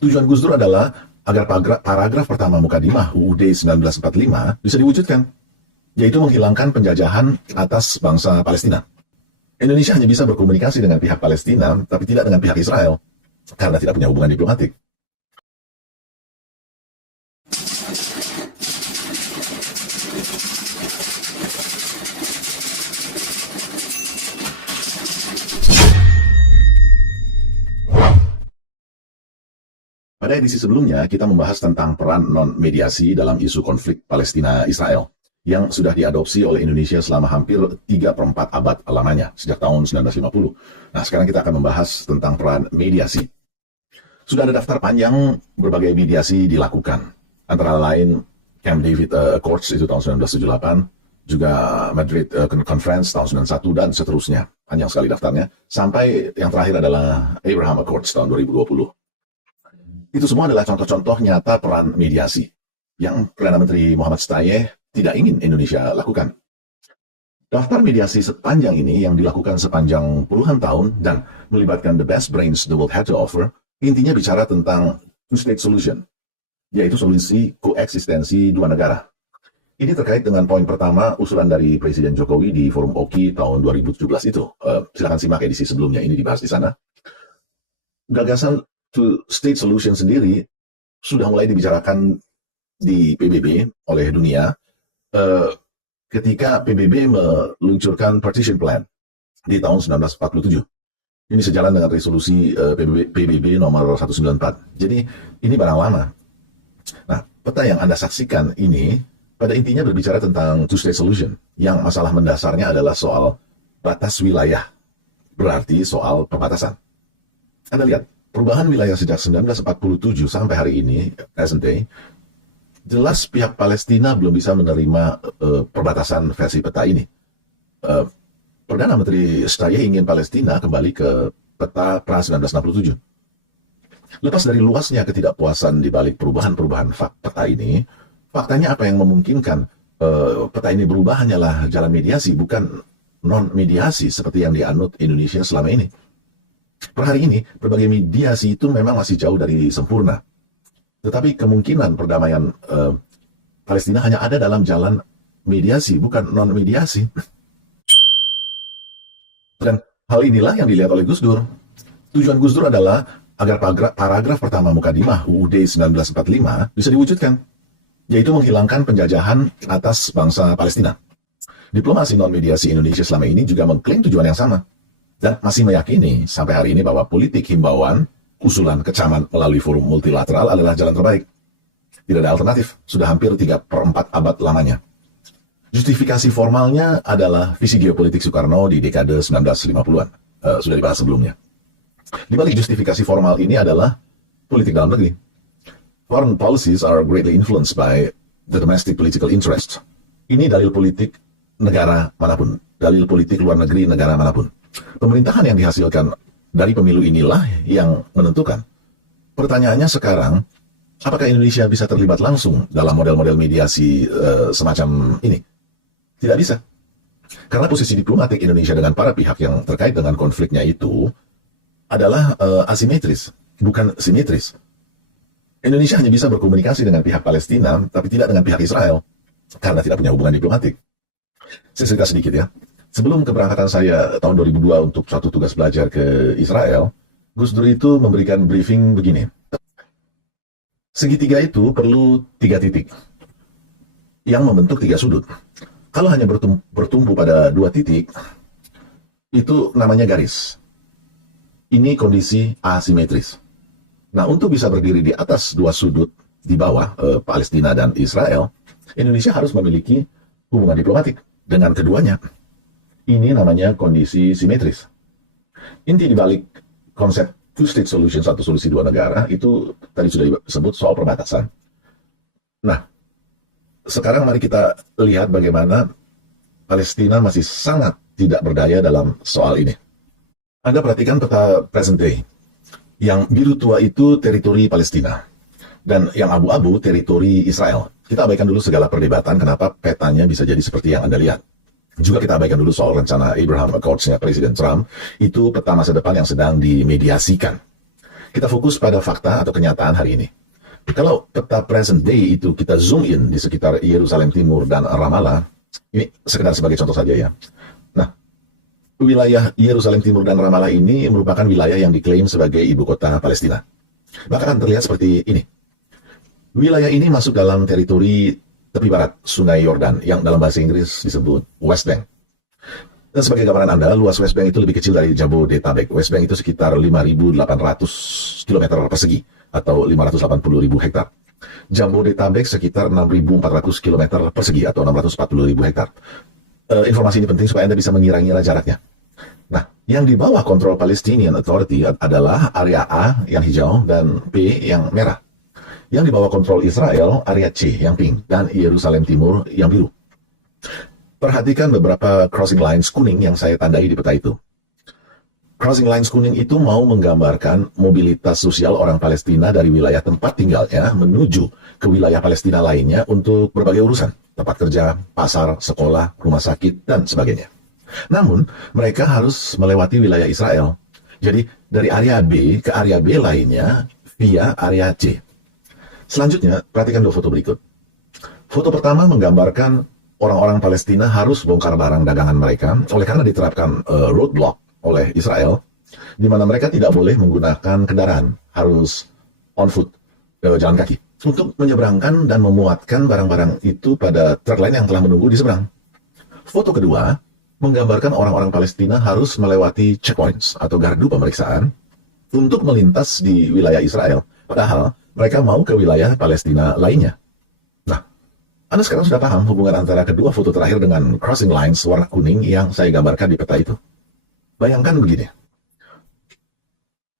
Tujuan Gus Dur adalah agar paragraf pertama Mukadimah UUD 1945 bisa diwujudkan, yaitu menghilangkan penjajahan atas bangsa Palestina. Indonesia hanya bisa berkomunikasi dengan pihak Palestina, tapi tidak dengan pihak Israel, karena tidak punya hubungan diplomatik. Pada edisi sebelumnya, kita membahas tentang peran non-mediasi dalam isu konflik Palestina-Israel yang sudah diadopsi oleh Indonesia selama hampir 3/4 abad lamanya, sejak tahun 1950. Nah, sekarang kita akan membahas tentang peran mediasi. Sudah ada daftar panjang berbagai mediasi dilakukan, antara lain Camp David Accords itu tahun 1978, juga Madrid Conference tahun 91, dan seterusnya. Panjang sekali daftarnya, sampai yang terakhir adalah Abraham Accords tahun 2020. Itu semua adalah contoh-contoh nyata peran mediasi yang Perdana Menteri Muhammad Stayeh tidak ingin Indonesia lakukan. Daftar mediasi sepanjang ini yang dilakukan sepanjang puluhan tahun dan melibatkan the best brains the world had to offer, intinya bicara tentang two-state solution, yaitu solusi koeksistensi dua negara. Ini terkait dengan poin pertama usulan dari Presiden Jokowi di Forum Oki tahun 2017 itu. Silakan simak edisi sebelumnya, ini dibahas di sana. Gagasan two-state solution sendiri sudah mulai dibicarakan di PBB oleh dunia ketika PBB meluncurkan Partition Plan di tahun 1947. Ini sejalan dengan resolusi PBB nomor 194. Jadi ini barang lama. Nah, peta yang Anda saksikan ini pada intinya berbicara tentang two-state solution, yang masalah mendasarnya adalah soal batas wilayah, berarti soal perbatasan. Anda lihat, perubahan wilayah sejak 1947 sampai hari ini, present day, jelas pihak Palestina belum bisa menerima perbatasan versi peta ini. Perdana Menteri Stayeh ingin Palestina kembali ke peta pra-1967. Lepas dari luasnya ketidakpuasan di balik perubahan-perubahan peta ini, faktanya apa yang memungkinkan peta ini berubah hanyalah jalan mediasi, bukan non-mediasi seperti yang dianut Indonesia selama ini. Per hari ini, berbagai mediasi itu memang masih jauh dari sempurna. Tetapi kemungkinan perdamaian Palestina hanya ada dalam jalan mediasi, bukan non-mediasi. Dan hal inilah yang dilihat oleh Gus Dur. Tujuan Gus Dur adalah agar paragraf pertama Mukadimah UUD 1945 bisa diwujudkan, yaitu menghilangkan penjajahan atas bangsa Palestina. Diplomasi non-mediasi Indonesia selama ini juga mengklaim tujuan yang sama, dan masih meyakini sampai hari ini bahwa politik himbauan, usulan kecaman melalui forum multilateral adalah jalan terbaik. Tidak ada alternatif, sudah hampir 3/4 abad lamanya. Justifikasi formalnya adalah visi geopolitik Soekarno di dekade 1950-an. Sudah dibahas sebelumnya. Di balik justifikasi formal ini adalah politik dalam negeri. Foreign policies are greatly influenced by the domestic political interest. Ini dalil politik negara manapun, dalil politik luar negeri negara manapun. Pemerintahan yang dihasilkan dari pemilu inilah yang menentukan. Pertanyaannya sekarang, apakah Indonesia bisa terlibat langsung dalam model-model mediasi semacam ini? Tidak bisa. Karena posisi diplomatik Indonesia dengan para pihak yang terkait dengan konfliknya itu adalah asimetris, bukan simetris. Indonesia hanya bisa berkomunikasi dengan pihak Palestina, tapi tidak dengan pihak Israel, karena tidak punya hubungan diplomatik. Saya cerita sedikit ya. Sebelum keberangkatan saya tahun 2002 untuk suatu tugas belajar ke Israel, Gus Dur itu memberikan briefing begini. Segitiga itu perlu 3 titik yang membentuk 3 sudut. Kalau hanya bertumpu pada 2 titik, itu namanya garis. Ini kondisi asimetris. Nah, untuk bisa berdiri di atas 2 sudut di bawah Palestina dan Israel, Indonesia harus memiliki hubungan diplomatik dengan keduanya. Ini namanya kondisi simetris. Inti dibalik konsep two-state solution, satu solusi dua negara, itu tadi sudah disebut soal perbatasan. Nah, sekarang mari kita lihat bagaimana Palestina masih sangat tidak berdaya dalam soal ini. Anda perhatikan peta present day. Yang biru tua itu teritori Palestina, dan yang abu-abu teritori Israel. Kita abaikan dulu segala perdebatan kenapa petanya bisa jadi seperti yang Anda lihat. Juga kita abaikan dulu soal rencana Abraham Accords-nya Presiden Trump, itu peta masa depan yang sedang dimediasikan. Kita fokus pada fakta atau kenyataan hari ini. Kalau peta present day itu kita zoom in di sekitar Yerusalem Timur dan Ramallah, ini sekedar sebagai contoh saja ya. Nah, wilayah Yerusalem Timur dan Ramallah ini merupakan wilayah yang diklaim sebagai ibu kota Palestina. Bahkan terlihat seperti ini. Wilayah ini masuk dalam teritori tepi barat Sungai Yordan yang dalam bahasa Inggris disebut West Bank. Dan sebagai gambaran Anda, luas West Bank itu lebih kecil dari Jabodetabek. West Bank itu sekitar 5.800 km persegi atau 580.000 hektar. Jabodetabek sekitar 6.400 km persegi atau 640.000 hektar. Informasi ini penting supaya Anda bisa mengira-ngira jaraknya. Nah, yang di bawah kontrol Palestinian Authority adalah area A yang hijau dan B yang merah. Yang di bawah kontrol Israel, area C yang pink dan Yerusalem Timur yang biru. Perhatikan beberapa crossing lines kuning yang saya tandai di peta itu. Crossing lines kuning itu mau menggambarkan mobilitas sosial orang Palestina dari wilayah tempat tinggalnya menuju ke wilayah Palestina lainnya untuk berbagai urusan, tempat kerja, pasar, sekolah, rumah sakit, dan sebagainya. Namun, mereka harus melewati wilayah Israel. Jadi, dari area B ke area B lainnya via area C. Selanjutnya, perhatikan dua foto berikut. Foto pertama menggambarkan orang-orang Palestina harus bongkar barang dagangan mereka oleh karena diterapkan roadblock oleh Israel, di mana mereka tidak boleh menggunakan kendaraan, harus on foot, jalan kaki, untuk menyeberangkan dan memuatkan barang-barang itu pada truk lain yang telah menunggu di seberang. Foto kedua menggambarkan orang-orang Palestina harus melewati checkpoints atau gardu pemeriksaan untuk melintas di wilayah Israel, padahal mereka mau ke wilayah Palestina lainnya. Nah, Anda sekarang sudah paham hubungan antara kedua foto terakhir dengan crossing lines warna kuning yang saya gambarkan di peta itu. Bayangkan begini,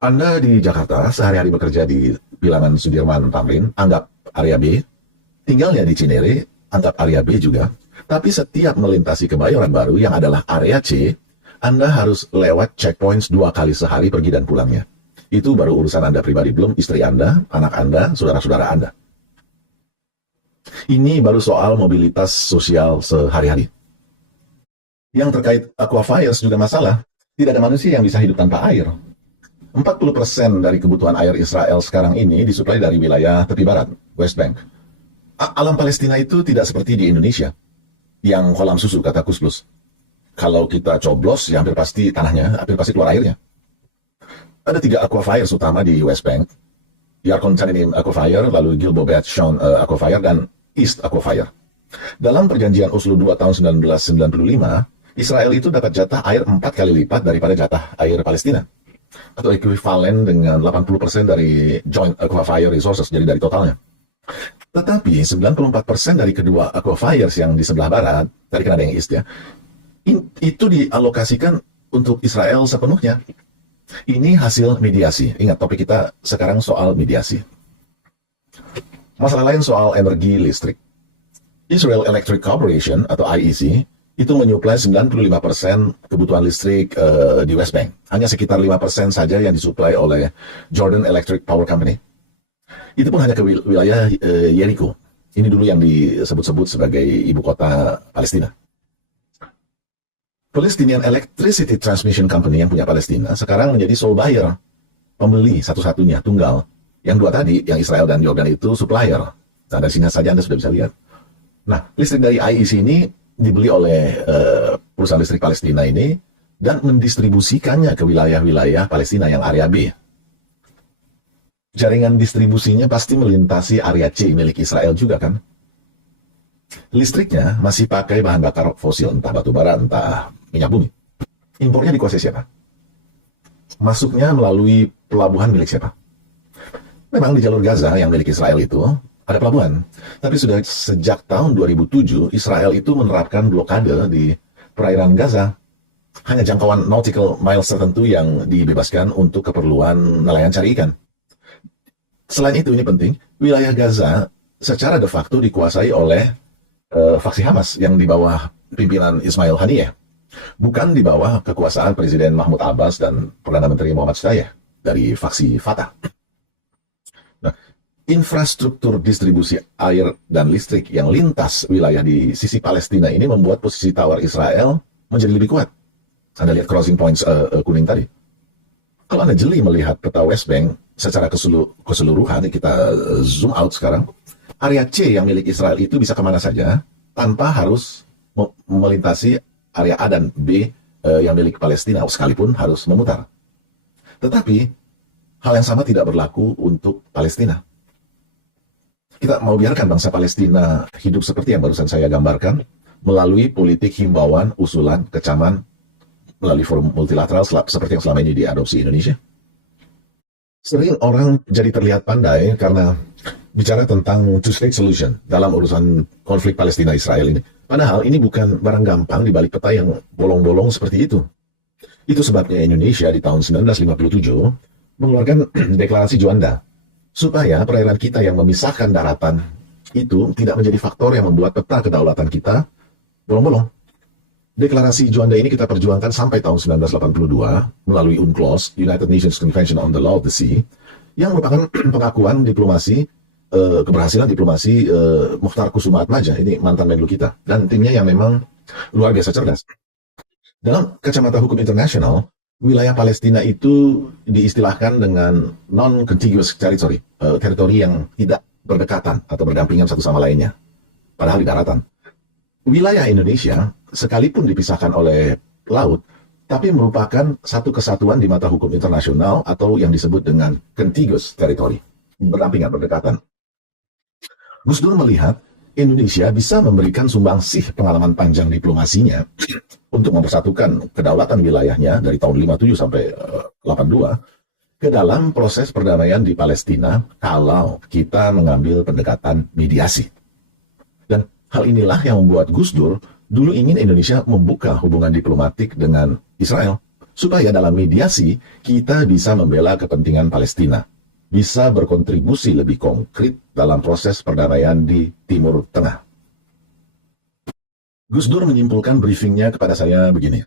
Anda di Jakarta sehari-hari bekerja di bilangan Sudirman Tamrin, anggap area B, tinggalnya di Cinere, anggap area B juga, tapi setiap melintasi Kebayoran Baru yang adalah area C, Anda harus lewat checkpoints 2 kali sehari pergi dan pulangnya. Itu baru urusan Anda pribadi, belum istri Anda, anak Anda, saudara-saudara Anda. Ini baru soal mobilitas sosial sehari-hari. Yang terkait aquifers juga masalah. Tidak ada manusia yang bisa hidup tanpa air. 40% dari kebutuhan air Israel sekarang ini disuplai dari wilayah tepi barat, West Bank. Alam Palestina itu tidak seperti di Indonesia, yang kolam susu kata Kus Plus. Kalau kita coblos, ya hampir pasti tanahnya, hampir pasti keluar airnya. Ada 3 aquifers utama di West Bank, Yarkon Taninim Aquifer, lalu Gilboa Shon Aquifer, dan East Aquifer. Dalam perjanjian Oslo II tahun 1995, Israel itu dapat jatah air 4 kali lipat daripada jatah air Palestina, atau ekuivalen dengan 80% dari Joint Aquifer Resources, jadi dari totalnya. Tetapi 94% dari kedua aquifers yang di sebelah barat, tadi kan ada yang East ya, itu dialokasikan untuk Israel sepenuhnya. Ini hasil mediasi. Ingat, topik kita sekarang soal mediasi. Masalah lain soal energi listrik. Israel Electric Corporation atau IEC itu menyuplai 95% kebutuhan listrik di West Bank. Hanya sekitar 5% saja yang disuplai oleh Jordan Electric Power Company. Itu pun hanya ke wilayah Jericho. Ini dulu yang disebut-sebut sebagai ibu kota Palestina. Palestinian Electricity Transmission Company yang punya Palestina sekarang menjadi sole buyer, pembeli satu-satunya, tunggal. Yang 2 tadi, yang Israel dan Jordan itu supplier. Nah, dari sini saja Anda sudah bisa lihat. Nah, listrik dari IEC ini dibeli oleh perusahaan listrik Palestina ini dan mendistribusikannya ke wilayah-wilayah Palestina yang area B. Jaringan distribusinya pasti melintasi area C milik Israel juga kan? Listriknya masih pakai bahan bakar fosil, entah batu bara, entah minyak bumi. Impornya dikuasai siapa? Masuknya melalui pelabuhan milik siapa? Memang di jalur Gaza yang milik Israel itu ada pelabuhan. Tapi sudah sejak tahun 2007, Israel itu menerapkan blokade di perairan Gaza. Hanya jangkauan nautical miles tertentu yang dibebaskan untuk keperluan nelayan cari ikan. Selain itu, ini penting, wilayah Gaza secara de facto dikuasai oleh faksi Hamas yang di bawah pimpinan Ismail Haniyeh. Bukan di bawah kekuasaan Presiden Mahmud Abbas dan Perdana Menteri Muhammad Shtayyeh dari faksi Fatah. Nah, infrastruktur distribusi air dan listrik yang lintas wilayah di sisi Palestina ini membuat posisi tawar Israel menjadi lebih kuat. Anda lihat crossing points kuning tadi. Kalau Anda jeli melihat peta West Bank, secara keseluruhan, kita zoom out sekarang, area C yang milik Israel itu bisa kemana saja tanpa harus melintasi area A dan B yang milik Palestina, sekalipun harus memutar. Tetapi hal yang sama tidak berlaku untuk Palestina. Kita mau biarkan bangsa Palestina hidup seperti yang barusan saya gambarkan, melalui politik himbauan, usulan, kecaman, melalui forum multilateral seperti yang selama ini diadopsi Indonesia. Sering orang jadi terlihat pandai karena bicara tentang two-state solution dalam urusan konflik Palestina-Israel ini. Padahal ini bukan barang gampang di balik peta yang bolong-bolong seperti itu. Itu sebabnya Indonesia di tahun 1957 mengeluarkan deklarasi Juanda, supaya perairan kita yang memisahkan daratan itu tidak menjadi faktor yang membuat peta kedaulatan kita bolong-bolong. Deklarasi Juanda ini kita perjuangkan sampai tahun 1982 melalui UNCLOS, United Nations Convention on the Law of the Sea, yang merupakan pengakuan diplomasi, keberhasilan diplomasi Mukhtar Kusumaatmaja, ini mantan Menlu kita, dan timnya yang memang luar biasa cerdas. Dalam kacamata hukum internasional, wilayah Palestina itu diistilahkan dengan non-contiguous territory, teritori yang tidak berdekatan atau berdampingan satu sama lainnya, padahal di daratan. Wilayah Indonesia, sekalipun dipisahkan oleh laut, tapi merupakan satu kesatuan di mata hukum internasional atau yang disebut dengan contiguous territory, berdampingan, berdekatan. Gus Dur melihat Indonesia bisa memberikan sumbangsih pengalaman panjang diplomasinya untuk mempersatukan kedaulatan wilayahnya dari tahun 57 sampai 82 ke dalam proses perdamaian di Palestina kalau kita mengambil pendekatan mediasi. Dan hal inilah yang membuat Gus Dur dulu ingin Indonesia membuka hubungan diplomatik dengan Israel, supaya dalam mediasi kita bisa membela kepentingan Palestina, bisa berkontribusi lebih konkret dalam proses perdamaian di Timur Tengah. Gus Dur menyimpulkan briefingnya kepada saya begini.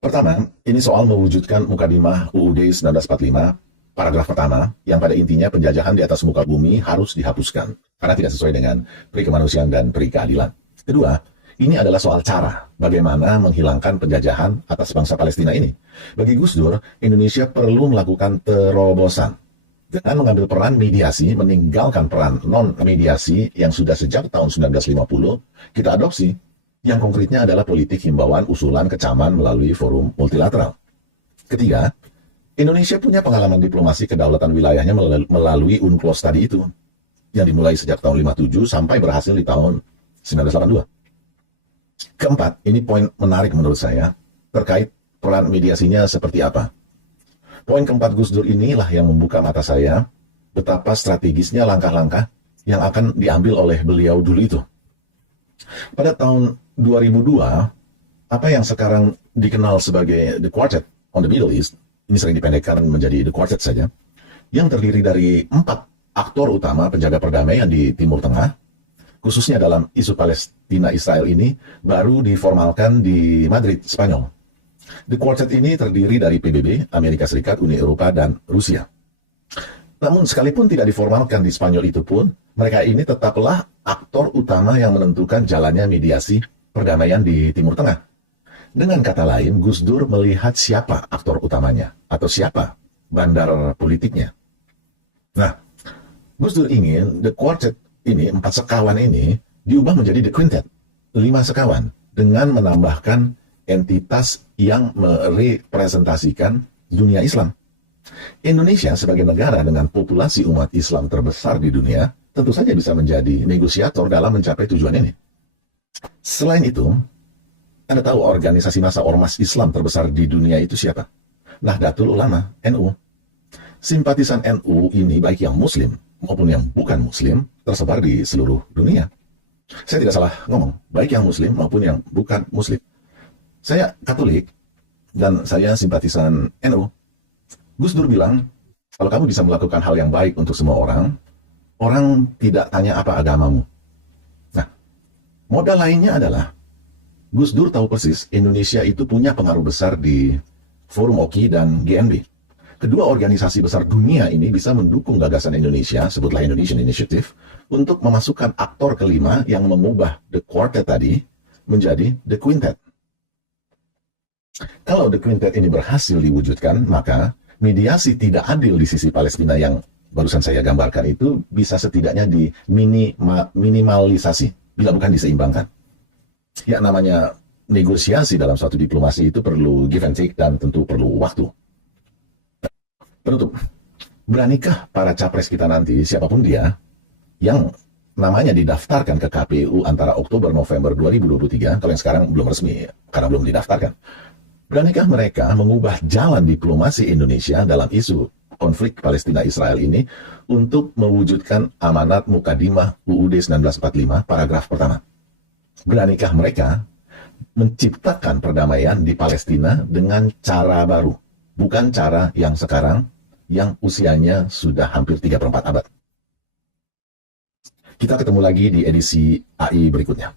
Pertama, ini soal mewujudkan Mukadimah UUD 1945, paragraf pertama, yang pada intinya penjajahan di atas muka bumi harus dihapuskan, karena tidak sesuai dengan peri kemanusiaan dan peri keadilan. Kedua, ini adalah soal cara bagaimana menghilangkan penjajahan atas bangsa Palestina ini. Bagi Gus Dur, Indonesia perlu melakukan terobosan dengan mengambil peran mediasi, meninggalkan peran non-mediasi yang sudah sejak tahun 1950 kita adopsi, yang konkretnya adalah politik himbauan, usulan, kecaman melalui forum multilateral. Ketiga, Indonesia punya pengalaman diplomasi kedaulatan wilayahnya melalui UNCLOS tadi itu, yang dimulai sejak tahun 57 sampai berhasil di tahun 1982. Keempat, ini poin menarik menurut saya, terkait peran mediasinya seperti apa. Poin keempat Gus Dur inilah yang membuka mata saya betapa strategisnya langkah-langkah yang akan diambil oleh beliau dulu itu. Pada tahun 2002, apa yang sekarang dikenal sebagai The Quartet on the Middle East, ini sering dipendekkan menjadi The Quartet saja, yang terdiri dari 4 aktor utama penjaga perdamaian di Timur Tengah, khususnya dalam isu Palestina-Israel ini, baru diformalkan di Madrid, Spanyol. The Quartet ini terdiri dari PBB, Amerika Serikat, Uni Eropa, dan Rusia. Namun sekalipun tidak diformalkan di Spanyol itu pun, mereka ini tetaplah aktor utama yang menentukan jalannya mediasi perdamaian di Timur Tengah. Dengan kata lain, Gus Dur melihat siapa aktor utamanya, atau siapa bandar politiknya. Nah, Gus Dur ingin The Quartet ini, 4 sekawan ini, diubah menjadi The Quintet, 5 sekawan, dengan menambahkan entitas yang merepresentasikan dunia Islam. Indonesia sebagai negara dengan populasi umat Islam terbesar di dunia, tentu saja bisa menjadi negosiator dalam mencapai tujuan ini. Selain itu, Anda tahu organisasi massa ormas Islam terbesar di dunia itu siapa? Nahdlatul Ulama, NU. Simpatisan NU ini baik yang Muslim maupun yang bukan Muslim tersebar di seluruh dunia. Saya tidak salah ngomong, baik yang Muslim maupun yang bukan Muslim. Saya Katolik dan saya simpatisan NU. Gus Dur bilang, kalau kamu bisa melakukan hal yang baik untuk semua orang, orang tidak tanya apa agamamu. Nah, modal lainnya adalah, Gus Dur tahu persis Indonesia itu punya pengaruh besar di Forum Oki dan GNB. Kedua organisasi besar dunia ini bisa mendukung gagasan Indonesia, sebutlah Indonesian Initiative, untuk memasukkan aktor kelima yang mengubah The Quartet tadi menjadi The Quintet. Kalau The Quintet ini berhasil diwujudkan, maka mediasi tidak adil di sisi Palestina yang barusan saya gambarkan itu bisa setidaknya minimalisasi, bila bukan diseimbangkan. Ya, namanya negosiasi dalam suatu diplomasi itu perlu give and take dan tentu perlu waktu. Penutup, beranikah para capres kita nanti, siapapun dia, yang namanya didaftarkan ke KPU antara Oktober-November 2023, kalau yang sekarang belum resmi karena belum didaftarkan, beranikah mereka mengubah jalan diplomasi Indonesia dalam isu konflik Palestina-Israel ini untuk mewujudkan amanat Mukadimah UUD 1945 paragraf pertama? Beranikah mereka menciptakan perdamaian di Palestina dengan cara baru, bukan cara yang sekarang yang usianya sudah hampir 3/4 abad? Kita ketemu lagi di edisi AI berikutnya.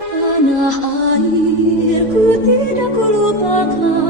Tanah airku tidak kulupakan.